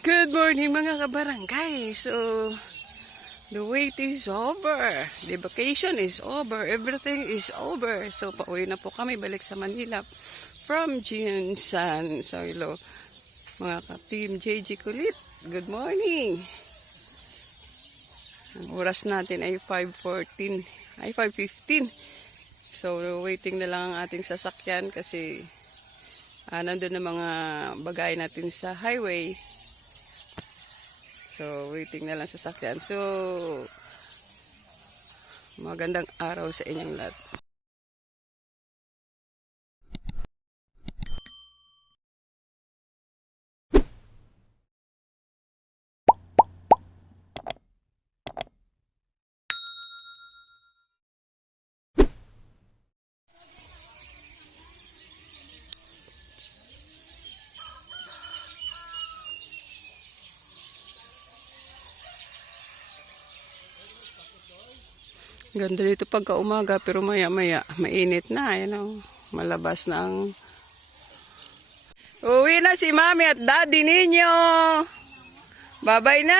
Good morning mga kabarangay. So, the wait is over. The vacation is over. Everything is over. So, pauwi na po kami balik sa Manila from Jinsan. So, hello mga ka-team JG Kulit. Good morning. Ang oras natin ay 5:14. Ay 5:15. So, waiting na lang ang ating sasakyan kasi nandun na mga bagay natin sa highway. So, waiting na lang sa sasakyan. So, magandang araw sa inyong lahat. Ganda dito pagka umaga pero maya-maya mainit na. Malabas na ang... Uwi na si mami at daddy ninyo. Babay na.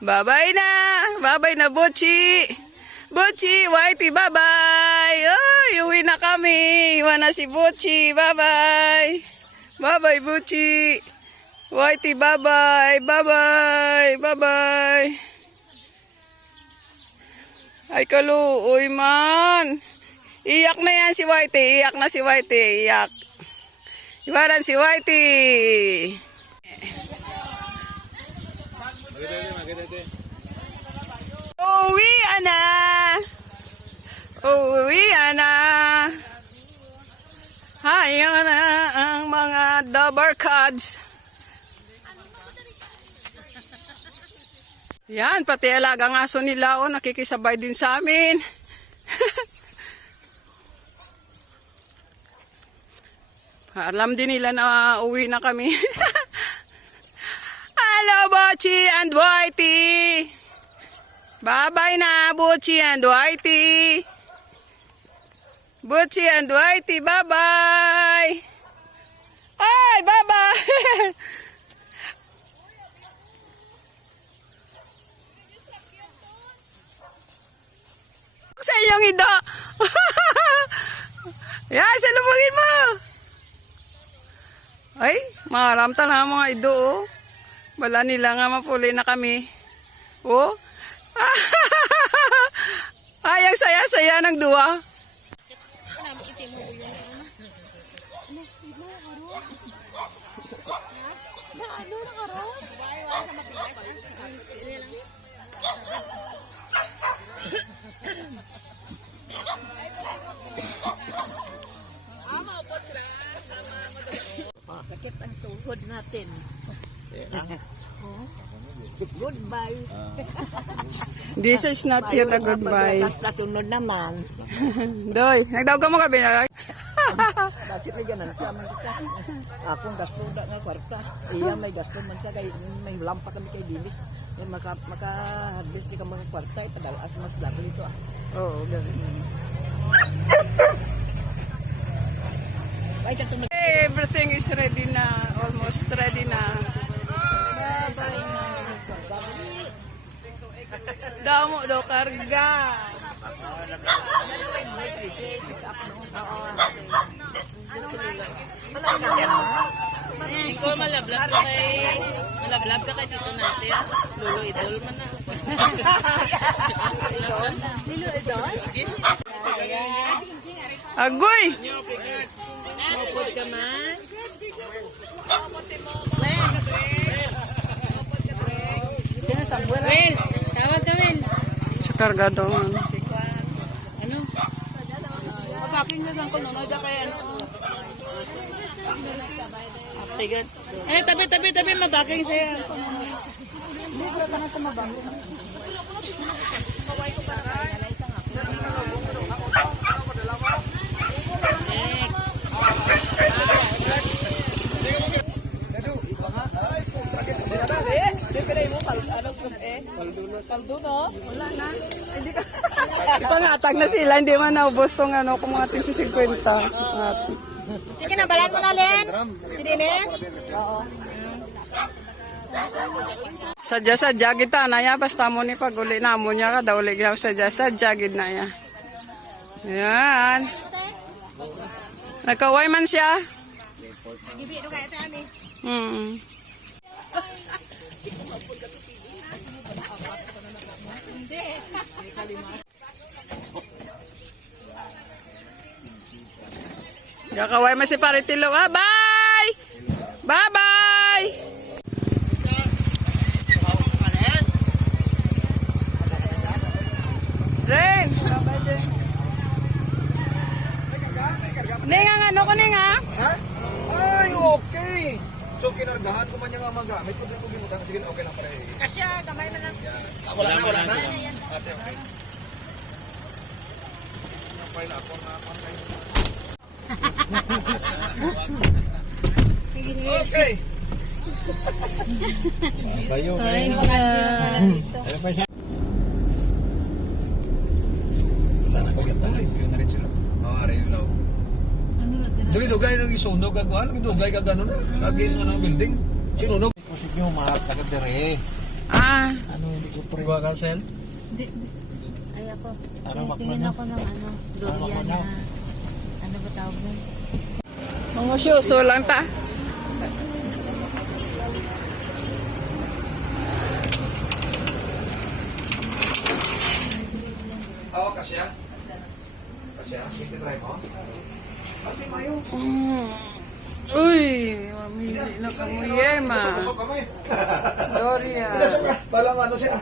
Babay na. Babay na Butchi. Butchi, Whitey, babay. Oy, uwi na kami. Iwan na si Butchi. Babay. Babay Butchi. Whitey, babay. Babay. Babay. Ay kaluoy man. Iyak na yan si Whitey. Iyak na si Whitey. Iyak. Iwanan si Whitey. Uwi na. Uwi na. Hayang na ang mga double cards. Yan, pati alagang aso nila, nakikisabay din sa amin. Alam din nila na uwi na kami. Hello, Butchi and Whitey. Bye-bye na, Butchi and Whitey. Butchi and Whitey, bye-bye. Ay, bye-bye. Sa iyong ida. Yan, salubungin mo. Ay, maramta na mga ido, oh. Wala nila nga mapuli na kami. Oh. Ay, ang saya-saya ng duwa. Sakit ang tuhod natin. Goodbye. This is not yet a goodbye. Sa sunod naman. Doy, nagdaw ka mo gabi na. Kasi may ganan sa man kita. Akong gasto da nga kwarta. Iya may gasto man sa kay may lampa kami kay Dilis. Maka-harvest ka mga kwarta ipadala at mas dapat ito. Oo, hey, everything is ready na. Almost ready na. Damo do karga. Hindi ko malablab ka kay dito natin. Lulo idol man na. Lilo idol? Yes. Agoy! Mapod ka man. Will, tawag ka Will. Sa karga daw. Ano? Papaking na lang ko nung kay ano. Tigat. Tabi, mabaking siya. Dito ka na sa mabang. Pangatag na sila, hindi man naubos tong kung mga 50. Sige na, balan mo na, Len. Si Dines? Oo. Sadya-sadya kita na ya, basta mo ni pag-uli na mo niya ka, daw ulit na sadya-sadya gid na ya. Yan. Nagkaway man siya. Gakaway man si Paritilo. Ah, bye! Bye-bye! Ren! Bye-bye, Ren. Ningang ano ko, ninga? Ha? Ay, okay. So, kinargahan ko man yung magamit ko din ko bimutan. Sige, okay lang pala. Kasya, kamay na lang. Wala na. Ate, okay. Okay na ako na online. Okay. Kayo, review na rin sila. Review na. Dugay ng isunog agwan, dugay ka gano na. Kagin na ng building. Sinunog. Kasi nyo, mahal taga dire. Ah, Ano, hindi ko pre. Ba ka sel? Ay ako, Ano, tingin ako ng durian na, ano ba tawag nun? mga syuso lang ta. Oo, kasya. Kasya, hindi try mo. Ate, mayo. Uy, mamili na kamuyema. Busok kami. Doria. Ilasok ka. Balang ano siya.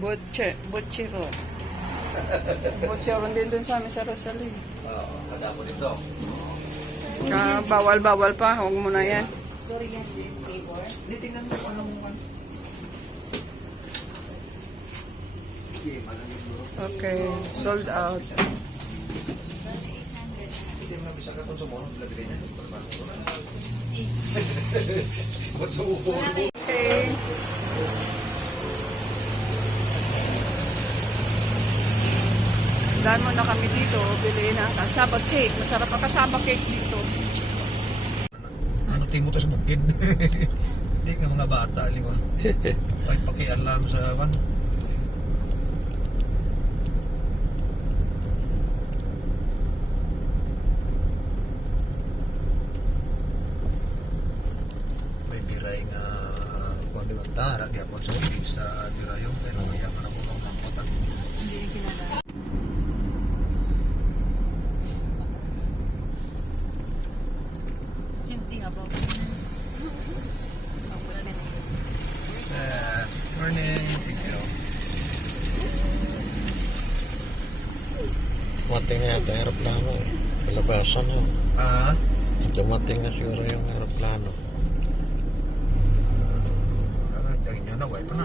Butchero. Butchero din dun sa amin sa Rosalie. Oo, handa mo dito. Bawal-bawal pa, huwag mo na yan. Hindi, tingnan mo kung anong man. Okay, malamig mo. Okay, sold out. Hindi mo bisa ka konsumo. Labili niya. Konsumo po. Okay. Dahil mo na kami dito, bilhin ang kasaba cake. Masarap ang kasaba cake dito. Ano timo to sa bukid? Hindi nga mga bata, liwa. Ay pakialam sa kan. May biray nga kuan di bantara di ako sa birayong kaya mayaman ako ng pangkotan. Siyempre habaw. Morning. Thank you. Dumating na yata yung aeroplano. Palabasan na. Ah, Dumating na siguro yung aeroplano. tingin nyo na, wipe na.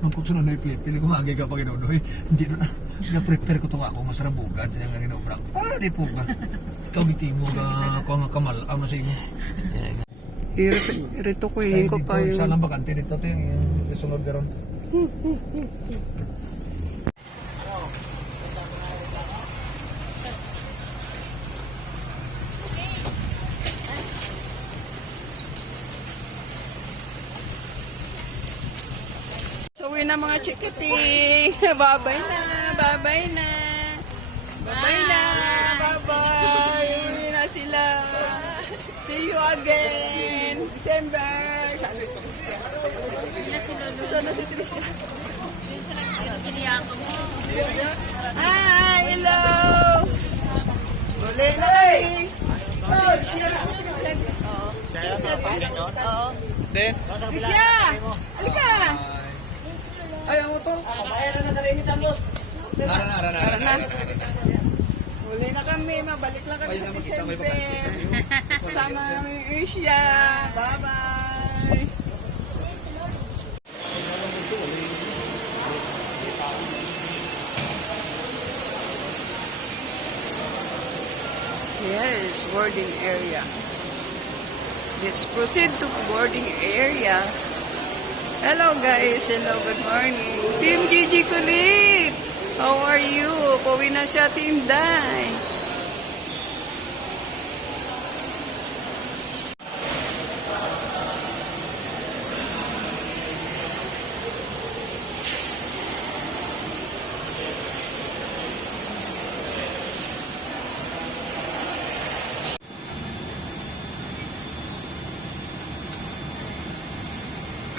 Nung kung sunod na pili ko magay ka pa ginunoy. Hindi na na-prepare ko ito ako masarap bugad. Yan nga ginobrang. Di po ka. Ikaw gitimo ka kung nga kamal. Ama sa imo. Irito ko, hihin ko pa Isa yung... lang bakante dito. Ito yung sunod na ron. So, uwi na mga chikiti. Babay na, babay na. Babay na, babay. Uwi na sila. See you again. December. Sana si Tricia. Hi, hello. Uli na kami. Oh, shit. Then? Tricia, halika. Ayaw mo to? Ara na. Uli na kami, mabalik lang kami Ay, sa na makita, may December. Kasama namin yung Asia. Bye-bye. Yes, boarding area. Let's proceed to boarding area. Hello guys, hello, good morning. Team Gigi Kulit, how are you? Pauwi na siya, Tinday.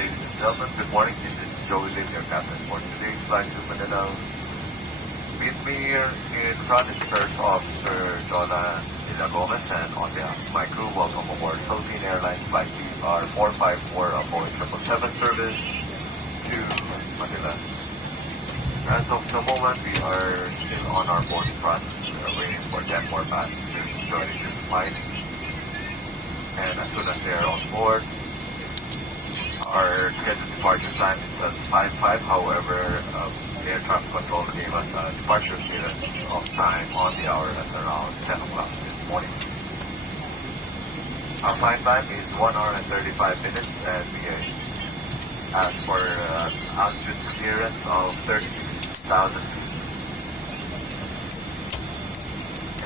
Ladies and gentlemen, good morning. This is Joey Lim, your captain for today's flight to Manila. Meet me here in front is First Officer Jonah Ila Gomez, and on behalf of my crew, welcome aboard Philippine Airlines Flight PR 454 Apollo 777 service to Manila. As of the moment, we are still on our boarding process. We are waiting for 10 more passengers to join this flight. And as soon as they are on board, our scheduled departure time is at 5:05. However, air traffic control gave us a departure clearance of time on the hour at around 10 o'clock this morning. Our flight time is 1 hour and 35 minutes, and we asked for altitude clearance of 36,000 feet.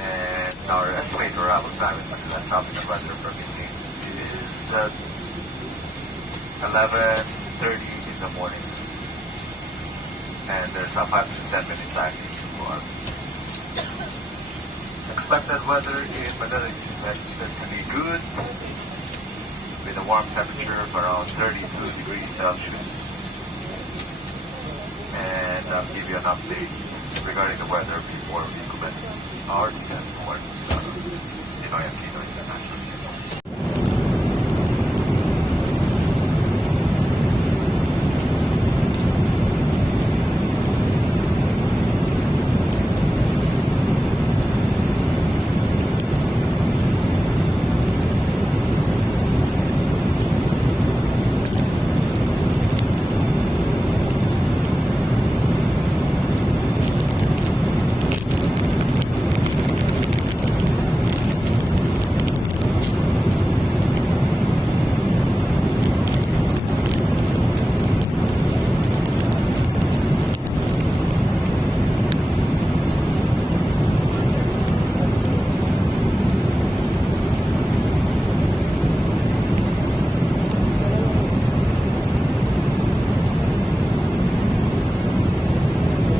And our estimated arrival time in Manila traffic and weather permitting is at 11:30 in the morning, and there's a 5 to 10 minute lag to our expected weather in Manila is estimated to be good, with a warm temperature of around 32 degrees Celsius. And I'll give you an update regarding the weather before we commence our descent towards Pinoy Aquino International Airport.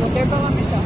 Hotel ba kami sa?